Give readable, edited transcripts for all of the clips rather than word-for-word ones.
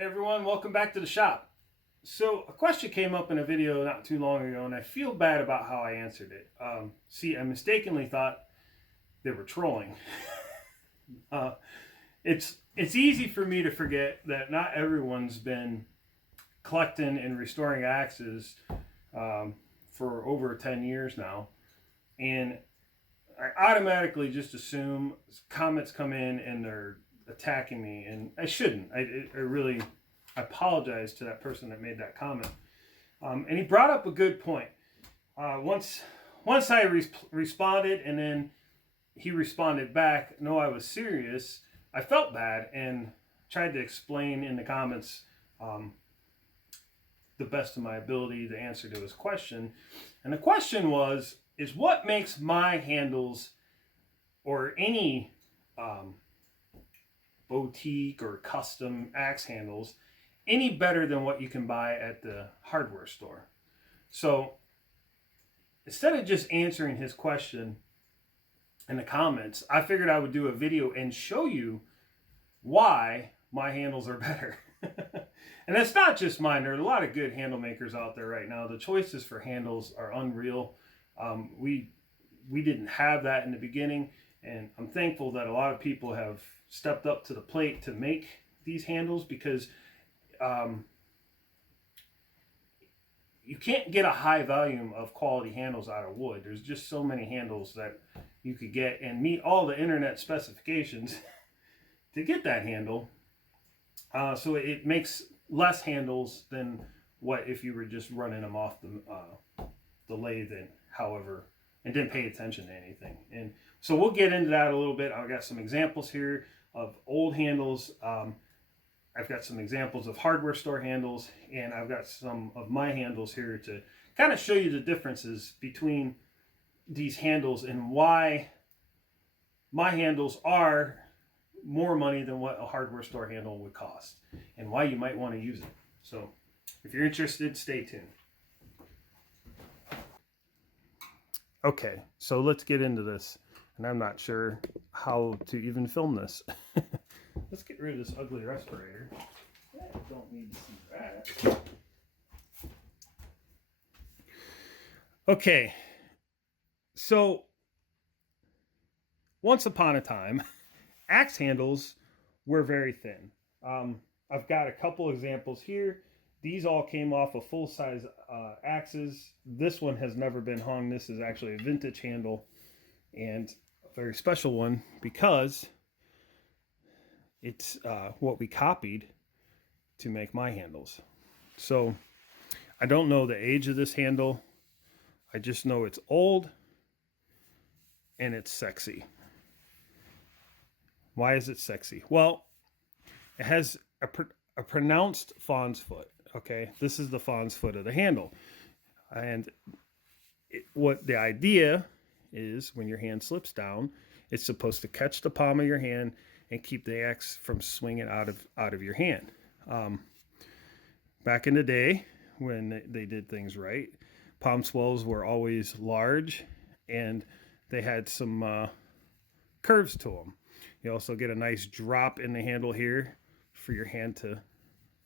Hey everyone, welcome back to the shop. So a question came up in a video not too long ago and I feel bad about how I answered it. See, I mistakenly thought they were trolling. It's easy for me to forget that not everyone's been collecting and restoring axes for over 10 years now. And I automatically just assume comments come in and they're attacking me, and I shouldn't. I apologize to that person that made that comment. And he brought up a good point. Once I responded, and then he responded back, "No, I was serious." I felt bad and tried to explain in the comments the best of my ability the answer to his question. And the question is what makes my handles or any boutique or custom axe handles any better than what you can buy at the hardware store? So instead of just answering his question in the comments, I figured I would do a video and show you why my handles are better. And it's not just mine. There are a lot of good handle makers out there right now. The choices for handles are unreal. We didn't have that in the beginning, and I'm thankful that a lot of people have stepped up to the plate to make these handles, because you can't get a high volume of quality handles out of wood. There's just so many handles that you could get and meet all the internet specifications to get that handle. So it makes less handles than what if you were just running them off the lathe and didn't pay attention to anything. And so we'll get into that a little bit. I've got some examples here of old handles. I've got some examples of hardware store handles, and I've got some of my handles here to kind of show you the differences between these handles and why my handles are more money than what a hardware store handle would cost, and why you might want to use it. So if you're interested, stay tuned. Okay, so let's get into this. And I'm not sure how to even film this. Let's get rid of this ugly respirator. I don't need to see that. Okay, so once upon a time, axe handles were very thin. I've got a couple examples here. These all came off of full-size axes. This one has never been hung. This is actually a vintage handle, and a very special one because it's what we copied to make my handles. So I don't know the age of this handle. I just know it's old and it's sexy. Why is it sexy? Well, it has a pronounced fawn's foot. Okay, this is the fawn's foot of the handle. And what the idea is, when your hand slips down, it's supposed to catch the palm of your hand and keep the axe from swinging out of your hand. Back in the day, when they did things right, palm swells were always large, and they had some curves to them. You also get a nice drop in the handle here for your hand to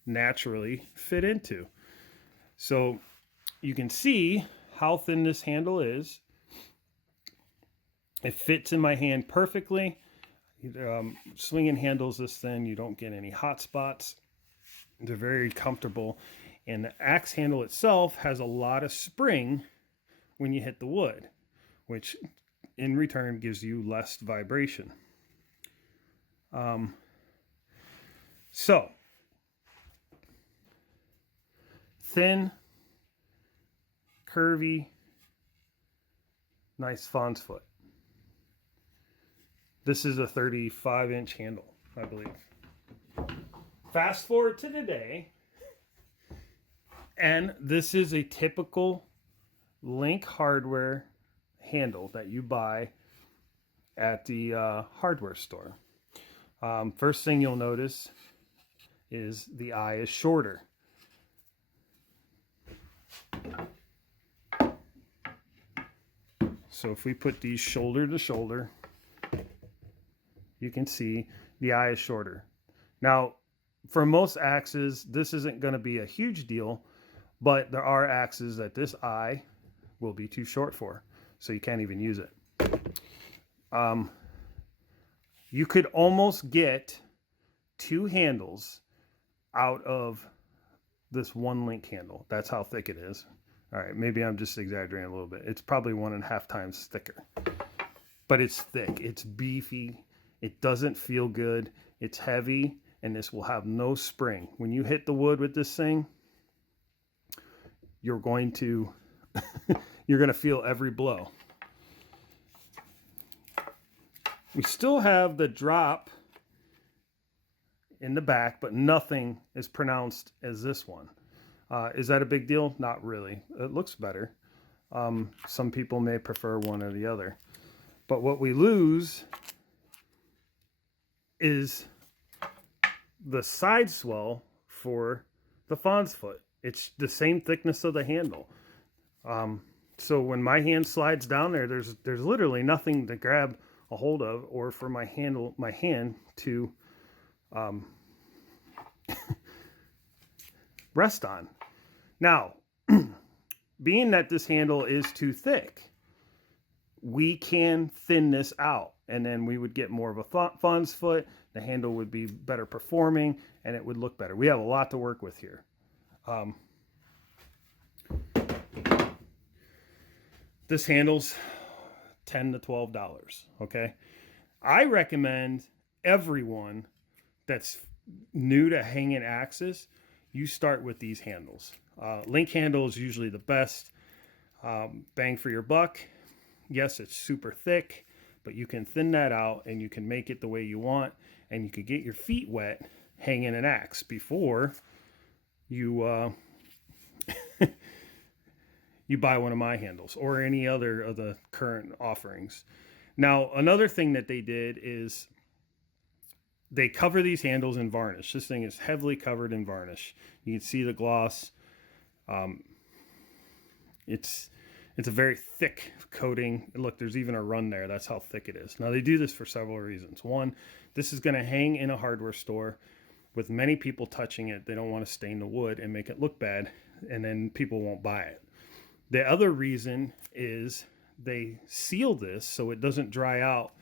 naturally fit into. So you can see how thin this handle is. It fits in my hand perfectly. Swinging handles this thin, you don't get any hot spots. They're very comfortable, and the axe handle itself has a lot of spring when you hit the wood, which in return gives you less vibration. So thin, curvy, nice fawn's foot. This is a 35-inch handle, I believe. Fast forward to today, and this is a typical Link hardware handle that you buy at the hardware store. First thing you'll notice is the eye is shorter. So if we put these shoulder to shoulder, you can see the eye is shorter. Now, for most axes, this isn't going to be a huge deal, but there are axes that this eye will be too short for, so you can't even use it. You could almost get 2 handles out of this 1 link handle. That's how thick it is. All right, maybe I'm just exaggerating a little bit. It's probably 1.5 times thicker, but it's thick, it's beefy, it doesn't feel good, it's heavy, and this will have no spring. When you hit the wood with this thing, you're going to you're going to feel every blow. We still have the drop in the back, but nothing is pronounced as this one. Is that a big deal? Not really. It looks better. Some people may prefer one or the other. But what we lose is the side swell for the fawn's foot. It's the same thickness of the handle. So when my hand slides down there, there's literally nothing to grab a hold of, or for my hand to rest on. Now, being that this handle is too thick, we can thin this out, and then we would get more of a fawn's foot. The handle would be better performing, and it would look better. We have a lot to work with here. This handle's $10 to $12, okay? I recommend everyone that's new to hanging axes, you start with these handles. Link handle is usually the best. Bang for your buck. Yes, it's super thick, but you can thin that out and you can make it the way you want, and you could get your feet wet hanging an axe before you you buy one of my handles or any other of the current offerings. Now, another thing that they did is they cover these handles in varnish. This thing is heavily covered in varnish. You can see the gloss. It's a very thick coating. Look, there's even a run there. That's how thick it is. Now, they do this for several reasons. One, this is going to hang in a hardware store with many people touching it. They don't want to stain the wood and make it look bad, and then people won't buy it. The other reason is they seal this so it doesn't dry out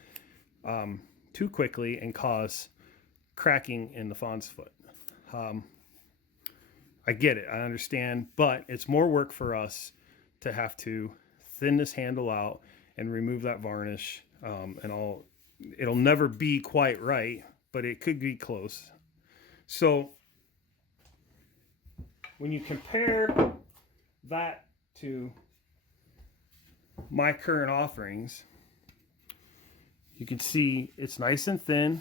too quickly and cause cracking in the fawn's foot. I get it, I understand, but it's more work for us to have to thin this handle out and remove that varnish, and it'll never be quite right, but it could be close. So when you compare that to my current offerings, you can see it's nice and thin,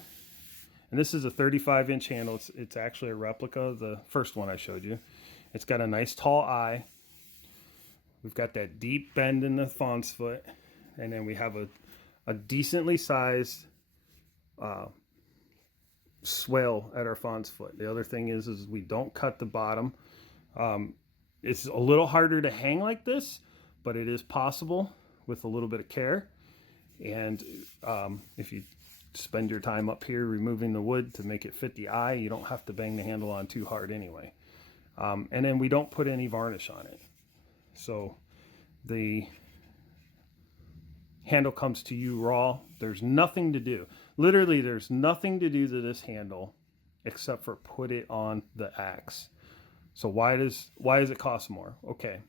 and this is a 35-inch handle. It's actually a replica of the first one I showed you. It's got a nice tall eye. We've got that deep bend in the fawn's foot, and then we have a decently sized swale at our fawn's foot. The other thing is we don't cut the bottom. It's a little harder to hang like this, but it is possible with a little bit of care. And if you spend your time up here removing the wood to make it fit the eye, you don't have to bang the handle on too hard anyway. And then we don't put any varnish on it. So the handle comes to you raw. There's nothing to do. Literally, there's nothing to do to this handle except for put it on the axe. So why does it cost more? Okay,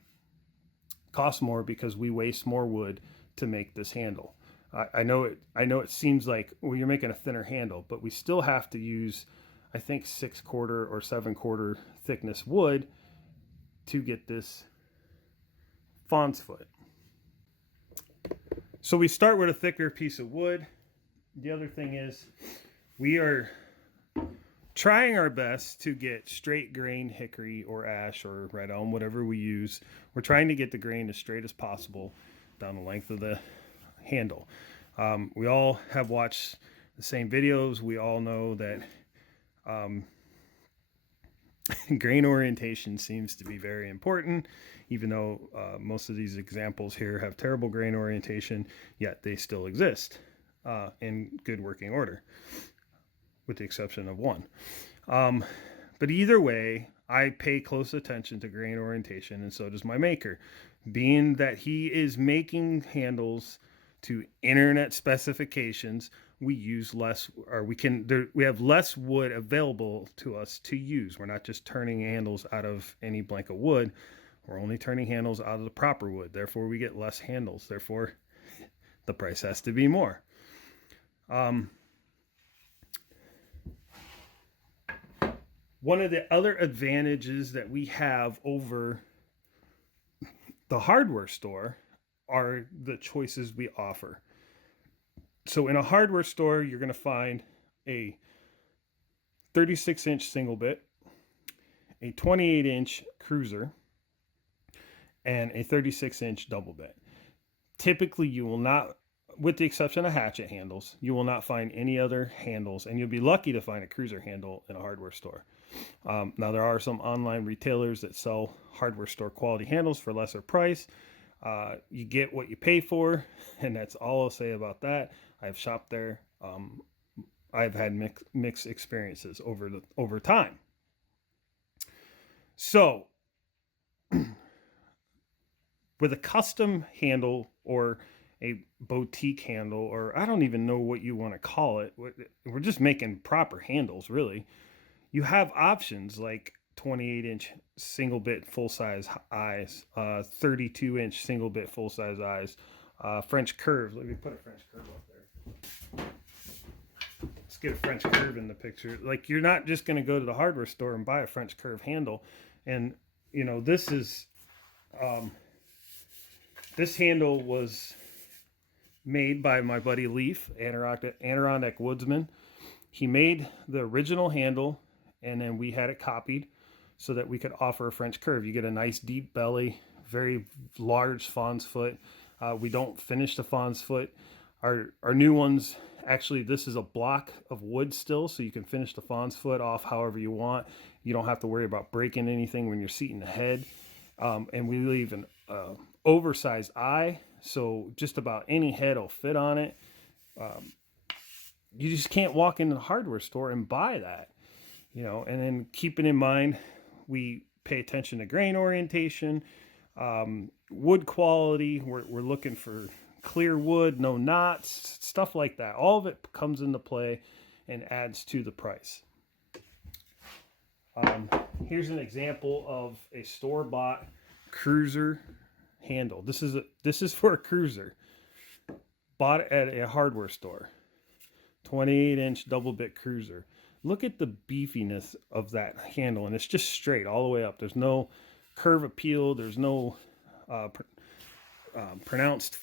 costs more because we waste more wood to make this handle. I know it seems like, well, you're making a thinner handle, but we still have to use, I think, 6/4 or 7/4 thickness wood to get this fawn's foot. So we start with a thicker piece of wood. The other thing is we are trying our best to get straight grain hickory or ash or red elm, whatever we use. We're trying to get the grain as straight as possible down the length of the handle. We all have watched the same videos. We all know that grain orientation seems to be very important, even though most of these examples here have terrible grain orientation, yet they still exist in good working order, with the exception of one. But either way, I pay close attention to grain orientation, and so does my maker. Being that he is making handles to internet specifications, we use less, or we have less wood available to us to use. We're not just turning handles out of any blank of wood. We're only turning handles out of the proper wood. Therefore, we get less handles. Therefore, the price has to be more. One of the other advantages that we have over the hardware store are the choices we offer. So in a hardware store, you're going to find a 36-inch single bit, a 28-inch cruiser, and a 36-inch double bit. Typically, you will not, with the exception of hatchet handles, you will not find any other handles, and you'll be lucky to find a cruiser handle in a hardware store. Now, there are some online retailers that sell hardware store quality handles for lesser price. You get what you pay for, and that's all I'll say about that. I've shopped there. I've had mixed experiences over time. So, with a custom handle or a boutique handle, or I don't even know what you want to call it, we're just making proper handles, really. You have options like 28-inch single bit full size eyes, 32-inch single bit full size eyes, French curve. Let me put a French curve up there. Let's get a French curve in the picture. Like, you're not just going to go to the hardware store and buy a French curve handle. And, you know, this handle was made by my buddy Leaf, Adirondack Woodsman. He made the original handle, and then we had it copied so that we could offer a French curve. You get a nice deep belly, very large fawn's foot. We don't finish the fawn's foot. Our new ones, actually, this is a block of wood still, so you can finish the fawn's foot off however you want. You don't have to worry about breaking anything when you're seating the head. And we leave an oversized eye, so just about any head will fit on it. You just can't walk into the hardware store and buy that, you know. And then keeping in mind, we pay attention to grain orientation, wood quality. We're looking for clear wood, no knots, stuff like that. All of it comes into play and adds to the price. Here's an example of a store-bought cruiser handle. This is for a cruiser. Bought at a hardware store. 28-inch double bit cruiser. Look at the beefiness of that handle, and it's just straight all the way up. There's no curve appeal. There's no pronounced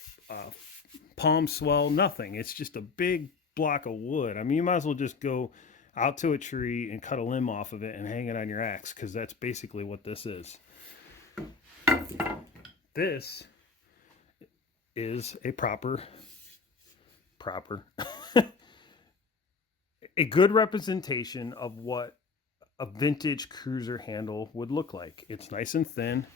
palm swell, nothing. It's just a big block of wood. I mean, you might as well just go out to a tree and cut a limb off of it and hang it on your axe, because that's basically what this is. This is a proper a good representation of what a vintage cruiser handle would look like. It's nice and thin.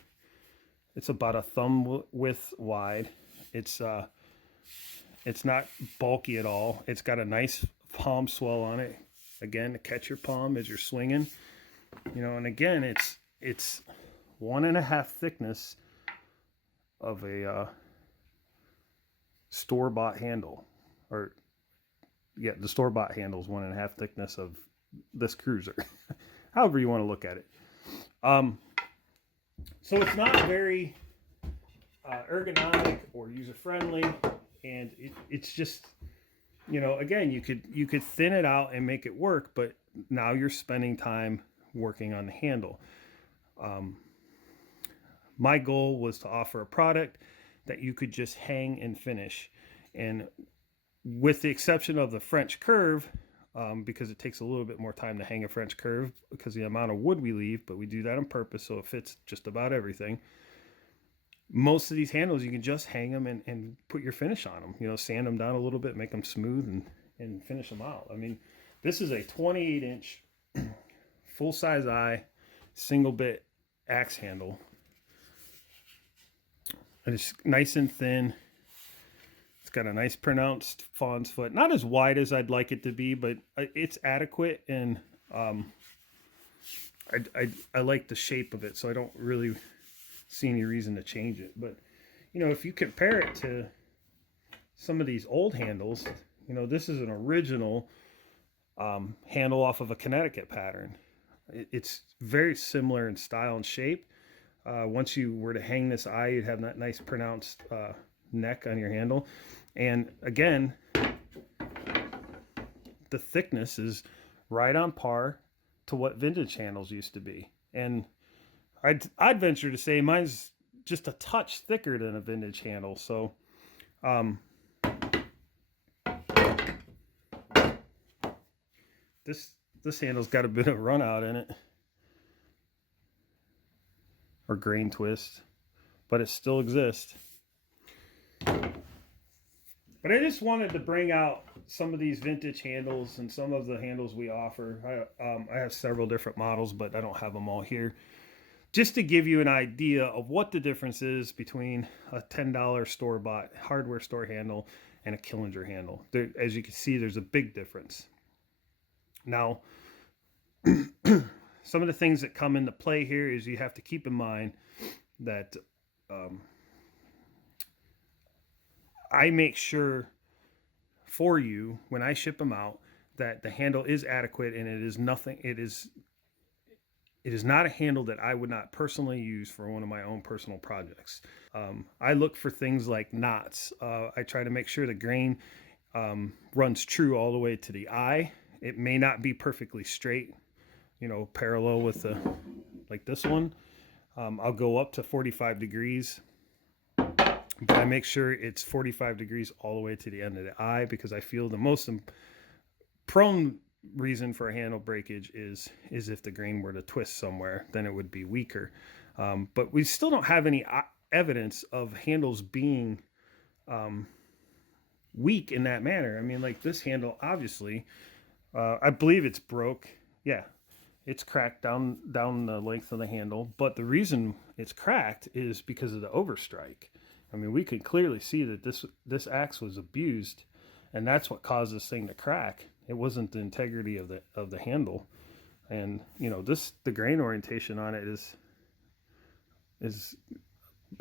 It's about a thumb width wide. It's not bulky at all. It's got a nice palm swell on it. Again, to catch your palm as you're swinging. You know, and again, it's 1.5 thickness of a store-bought handle. Or, yeah, the store-bought handle is 1.5 thickness of this cruiser. However you want to look at it. So it's not very ergonomic or user-friendly, and it's just, you know, again, you could thin it out and make it work, but now you're spending time working on the handle. My goal was to offer a product that you could just hang and finish. And with the exception of the French curve, because it takes a little bit more time to hang a French curve because of the amount of wood we leave, but we do that on purpose so it fits just about everything. Most of these handles, you can just hang them and put your finish on them. You know, sand them down a little bit, make them smooth, and finish them out. I mean, this is a 28-inch full-size eye, single bit axe handle. And it's nice and thin. It's got a nice pronounced fawn's foot. Not as wide as I'd like it to be, but it's adequate. And I like the shape of it, so I don't really see any reason to change it. But you know, if you compare it to some of these old handles, you know, this is an original handle off of a Connecticut pattern. It's very similar in style and shape. Once you were to hang this eye, you'd have that nice pronounced neck on your handle. And again, the thickness is right on par to what vintage handles used to be. And I'd venture to say mine's just a touch thicker than a vintage handle. So this handle's got a bit of run out in it, or grain twist, but it still exists. But I just wanted to bring out some of these vintage handles and some of the handles we offer. I have several different models, but I don't have them all here. Just to give you an idea of what the difference is between a $10 store-bought hardware store handle and a Killinger handle. There, as you can see, there's a big difference. Now, some of the things that come into play here is you have to keep in mind that I make sure for you when I ship them out that the handle is adequate, and it is nothing. It is not a handle that I would not personally use for one of my own personal projects. I look for things like knots. I try to make sure the grain runs true all the way to the eye. It may not be perfectly straight, you know, parallel with the, like this one. I'll go up to 45 degrees, but I make sure it's 45 degrees all the way to the end of the eye, because I feel the most prone reason for a handle breakage is if the grain were to twist somewhere, then it would be weaker. But we still don't have any evidence of handles being weak in that manner. I mean, like this handle, obviously, I believe it's broke. Yeah, it's cracked down the length of the handle, but the reason it's cracked is because of the overstrike. I mean, we could clearly see that this axe was abused, and that's what caused this thing to crack. It wasn't the integrity of the handle. And you know, the grain orientation on it is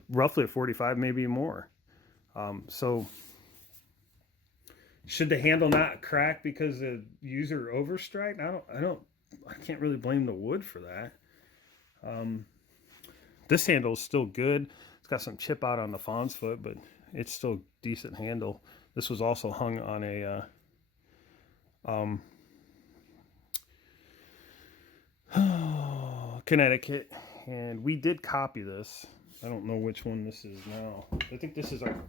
roughly a 45, maybe more. So should the handle not crack because the user overstrike? I can't really blame the wood for that. This handle is still good. It's got some chip out on the fawn's foot, but it's still a decent handle. This was also hung on a Connecticut, and we did copy this. I don't know which one this is now. I think this is our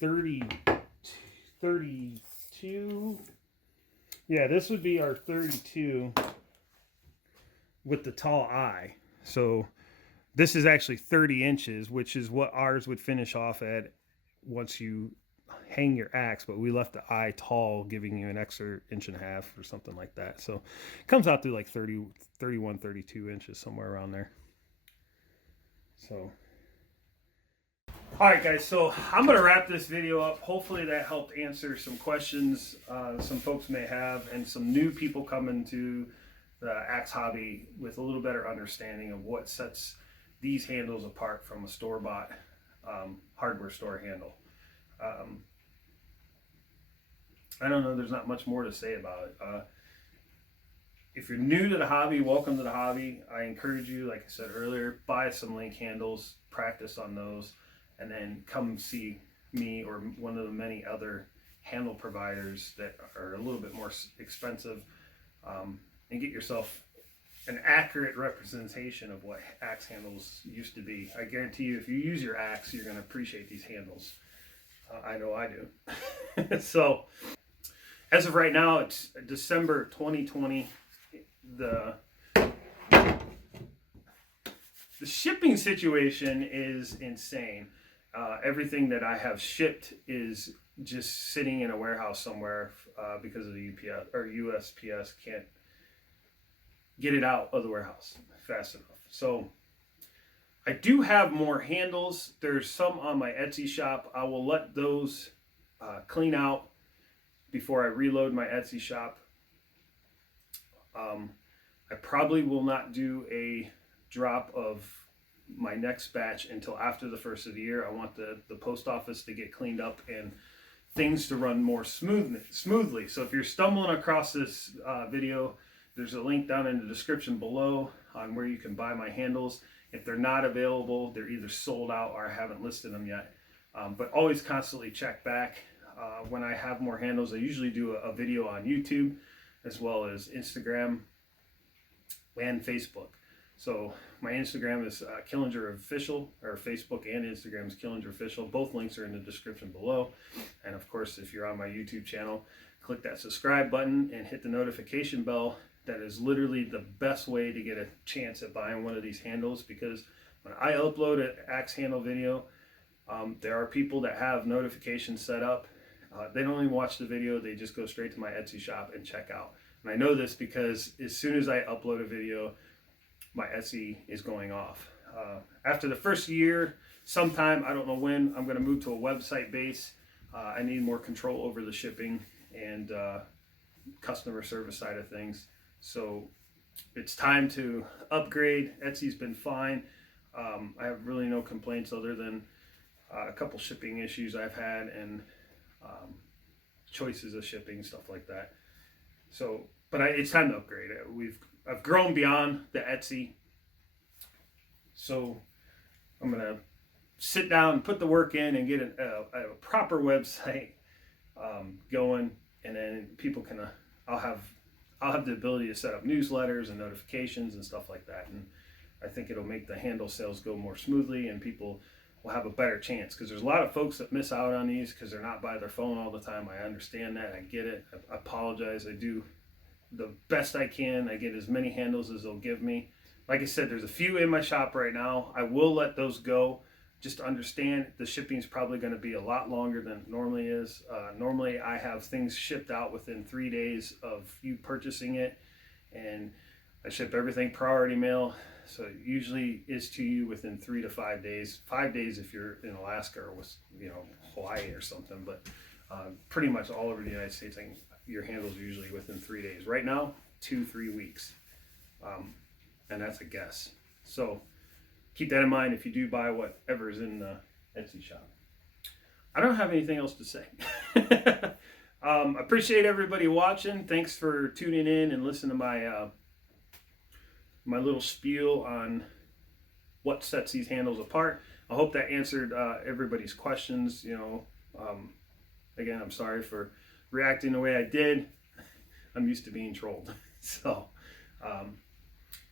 32. Yeah, this would be our 32 with the tall eye. So this is actually 30 inches, which is what ours would finish off at once you hang your axe, but we left the eye tall, giving you an extra inch and a half or something like that. So it comes out to like 30, 31, 32 inches, somewhere around there. So, all right, guys, so I'm going to wrap this video up. Hopefully that helped answer some questions some folks may have, and some new people coming to the axe hobby with a little better understanding of what sets these handles apart from a store-bought hardware store handle. I don't know, there's not much more to say about it. If you're new to the hobby, welcome to the hobby. I encourage you, like I said earlier, buy some link handles, practice on those, and then come see me or one of the many other handle providers that are a little bit more expensive, and get yourself an accurate representation of what axe handles used to be. I guarantee you, if you use your axe, you're going to appreciate these handles. I know I do. So, as of right now, it's December 2020. The shipping situation is insane. Everything that I have shipped is just sitting in a warehouse somewhere because of the UPS or USPS can't get it out of the warehouse fast enough. So I do have more handles. There's some on my Etsy shop. I will let those clean out before I reload my Etsy shop. I probably will not do a drop of my next batch until after the first of the year. I want the post office to get cleaned up and things to run more smoothly. So if you're stumbling across this video, there's a link down in the description below on where you can buy my handles. If they're not available, they're either sold out or I haven't listed them yet. But always constantly check back. When I have more handles, I usually do a video on YouTube as well as Instagram and Facebook. So my Instagram is Killinger Official, or Facebook and Instagram is Killinger Official. Both links are in the description below. And of course, if you're on my YouTube channel, click that subscribe button and hit the notification bell. That is literally the best way to get a chance at buying one of these handles, because when I upload an axe handle video, there are people that have notifications set up. They don't even watch the video, they just go straight to my Etsy shop and check out. And I know this because as soon as I upload a video, my Etsy is going off. After the first year, sometime, I don't know when, I'm going to move to a website base. I need more control over the shipping and customer service side of things. So it's time to upgrade. Etsy's been fine. I have really no complaints other than a couple shipping issues I've had and choices of shipping, stuff like that. So, but it's time to upgrade. I've grown beyond the Etsy, so I'm gonna sit down and put the work in and get a proper website going, and then people can. I'll have the ability to set up newsletters and notifications and stuff like that, and I think it'll make the handle sales go more smoothly, and people will have a better chance, because there's a lot of folks that miss out on these because they're not by their phone all the time. I understand that. I get it. I apologize. I do the best I can. I get as many handles as they'll give me. Like I said, there's a few in my shop right now. I will let those go. Just understand the shipping is probably going to be a lot longer than it normally is. Normally I have things shipped out within 3 days of you purchasing it, and I ship everything priority mail. So it usually is to you within 3 to 5 days. 5 days if you're in Alaska or Hawaii or something, but pretty much all over the United States, your handles are usually within 3 days. Right now, 2-3 weeks, and that's a guess. So keep that in mind if you do buy whatever is in the Etsy shop. I don't have anything else to say. Appreciate everybody watching. Thanks for tuning in and listening to my my little spiel on what sets these handles apart. I hope that answered everybody's questions. Again, I'm sorry for reacting the way I did. I'm used to being trolled. So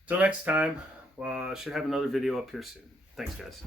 till next time, I should have another video up here soon. Thanks, guys.